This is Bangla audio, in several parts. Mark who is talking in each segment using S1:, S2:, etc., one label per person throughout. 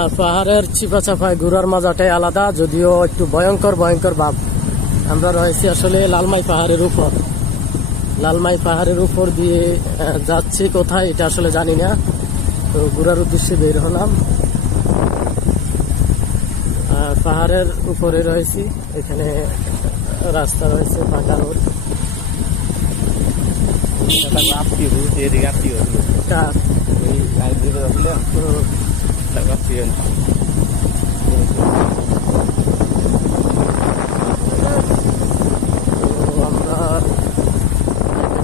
S1: আহ, পাহাড়ের চিপা চাপায় ঘোরার মজাটাই আলাদা যদিও একটু ভয়ঙ্কর ভয়ঙ্কর ভাব। আমরা রয়েছি আসলে লালমাই পাহাড়ের উপর। লালমাই পাহাড়ের উপর দিয়ে যাচ্ছি কোথায় এটা আসলে জানি না। তো ঘোরার উদ্দেশ্যে বের হলাম। পাহাড়ের উপরে রয়েছি। এখানে রাস্তা রয়েছে পাকা রোড।
S2: আপনি এদিকে আপনি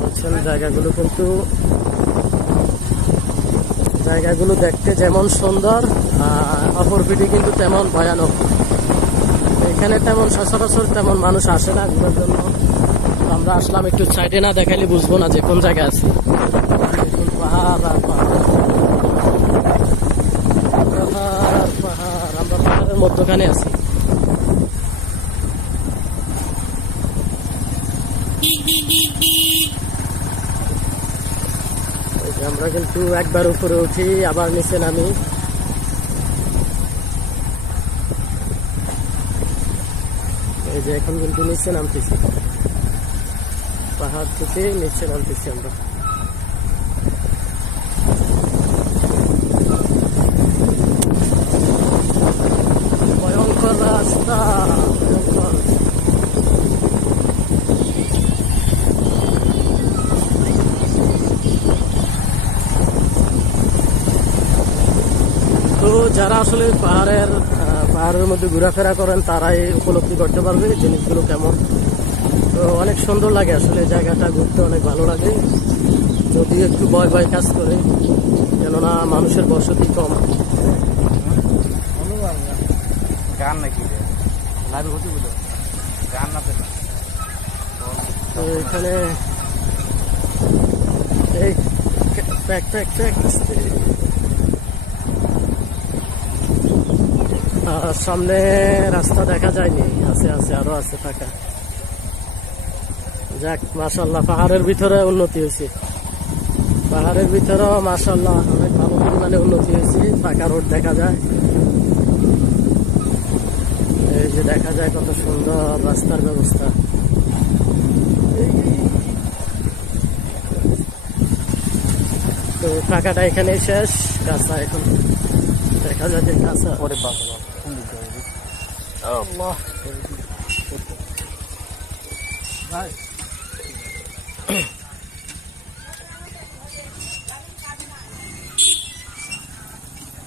S1: পাচ্ছেন জায়গাগুলো কিন্তু, জায়গাগুলো দেখতে যেমন সুন্দর অপরপিটি কিন্তু তেমন ভয়ানক। এখানে তেমন সচরাচর তেমন মানুষ আসে না ঘুরার জন্য। আমরা আসলাম একটু সাইডে না দেখাইলে বুঝব না যে কোন জায়গায় আছি। পাহাড় আর পাহাড় পাহাড় পাহাড় আমরা পাহাড়ের মধ্যখানে আছি। আমরা কিন্তু একবার উপরে উঠি, আবার নিচে নামি। এই যে এখন কিন্তু নিচে নামতেছি। পাহাড় থেকে নিচে নামতেছি আমরা ভয়ঙ্কর রাস্তা ভয়ঙ্কর তো যারা আসলে পাহাড়ের পাহাড়ের মধ্যে ঘোরাফেরা করেন তারাই উপলব্ধি করতে পারবে জিনিসগুলো কেমন। তো অনেক সুন্দর লাগে আসলে জায়গাটা ঘুরতে অনেক ভালো লাগে। যদিও একটু ভয় ভয় কাজ করে কেননা মানুষের বসতি কম।
S2: গান নাকি গান না
S1: তো এখানে এই প্যাক প্যাক প্যাক। আর সামনে রাস্তা দেখা যায়নি। আছে আছে, আরও আছে ফাঁকা। যাক মাশাল্লাহ পাহাড়ের ভিতরে উন্নতি হয়েছে। পাহাড়ের ভিতরেও মাশাল্লাহ অনেক ভালো পরিমাণে উন্নতি হয়েছে। ফাঁকা রোড দেখা যায়। এই যে দেখা যায় কত সুন্দর রাস্তার ব্যবস্থা। তো টাকাটা এখানেই শেষ। কাঁচা এখন দেখা যায় যে কাঁচা
S2: পরে দিয়ে
S1: আল্লাহ।
S2: ভাই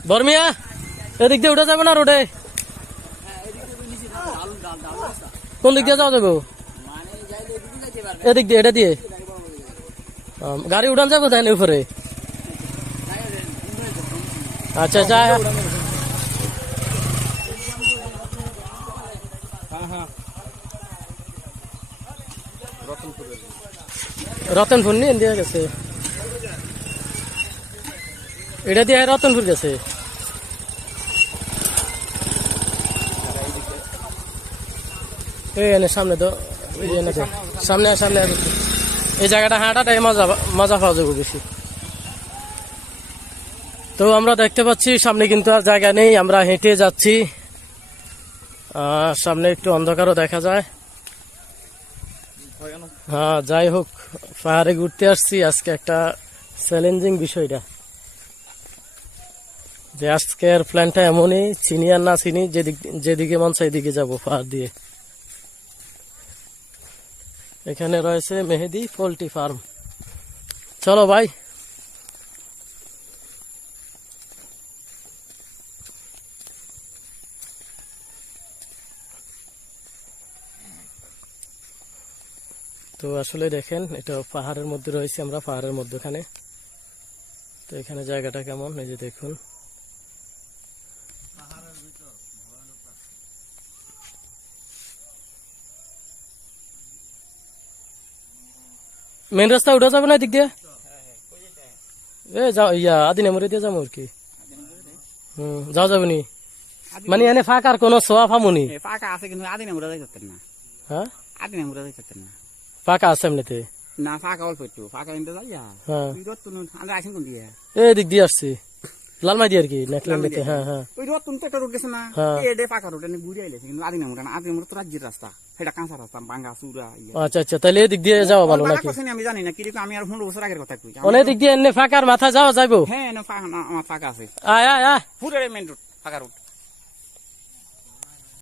S1: বর্মিয়া, এদিক দিয়ে উঠে যাবে না রোডে? কোন দিক দিয়ে যাওয়া যাবে এদিক দিয়ে, এটা দিয়ে? গাড়ি উড়ান যাবে তাই উপরে? আচ্ছা আচ্ছা
S2: হ্যাঁ হ্যাঁ রতনপুরের
S1: রতনপুর নিয়ে দিয়ে গেছে। এটা দিয়ে রতনপুর গেছে। এই সামনে তো। সামনে সামনে। এই জায়গাটা হাঁটাটাই মজা মজা পাওয়া যাবে বেশি। তো আমরা দেখতে পাচ্ছি, সামনে কিন্তু আর জায়গা নেই। আমরা হেঁটে যাচ্ছি। সামনে একটু অন্ধকারও দেখা যায়। হ্যাঁ যাই হোক, পাহাড়ে ঘুরতে আসছি। আজকে একটা চ্যালেঞ্জিং বিষয়টা। যে আজকের প্ল্যানটা এমনই, চিনি আর না চিনি, যেদিক, যেদিকে মন চাই দিকে যাব পাহাড় দিয়ে। এখানে রয়েছে মেহেদি পোলট্রি ফার্ম। চলো ভাই তো আসলে দেখেন এটা পাহাড়ের মধ্যে রয়েছে আমরা পাহাড়ের মধ্যখানে। তো এখানে জায়গাটা কেমন? এই যে দেখুন। মেন রাস্তা উঠা যাবে না এদিক দিয়ে? এ যাও ইয়া আদিনে মরে দিয়ে যাব আর কি। হুম যাওয়া যাবে নি মানে এনে ফাঁকার কোনো সোয়া ফামুনি
S2: ফাঁকা আছে কিন্তু আদিনে ঘুরা যাইতে না।
S1: হ্যাঁ?
S2: আদিনে ঘুরা যাইতে না।
S1: ফাঁকা আছে এমনিতে?
S2: না ফাঁকা অল্প একটু ফাঁকা কিন্তু যাইয়া
S1: হ্যাঁ।
S2: আমরা আসেন কোন দিয়ে
S1: এই দিক দিয়ে আসছি। লালমাই দিয়ে আর কি নেকলেন্ডিতে হ্যাঁ হ্যাঁ।
S3: ওই রোড তুমি তো একটা রোড গেছে না
S1: হ্যাঁ।
S3: এডে পাকা রোড এনে ঘুরে আইলেছে কিন্তু আদিনা মোটা না আদিনা মোটা তো রাজ্যের রাস্তা। সেটা কাঁচা রাস্তা ভাঙ্গা চুরা ইয়ে।
S1: আচ্ছা আচ্ছা তাহলে এদিক দিয়ে যাওয়া ভালো নাকি?
S3: আমি জানি না কীরকম আমি আর পনেরো বছর আগের কথা কই।
S1: অনেক দিক দিয়ে এনে ফাঁকার মাথা যাওয়া যাইবো।
S3: হ্যাঁ না ফাঁকা না, আমার ফাঁকা আছে।
S1: আয় আয় আয়।
S3: পুরো মেন রোড ফাঁকা রোড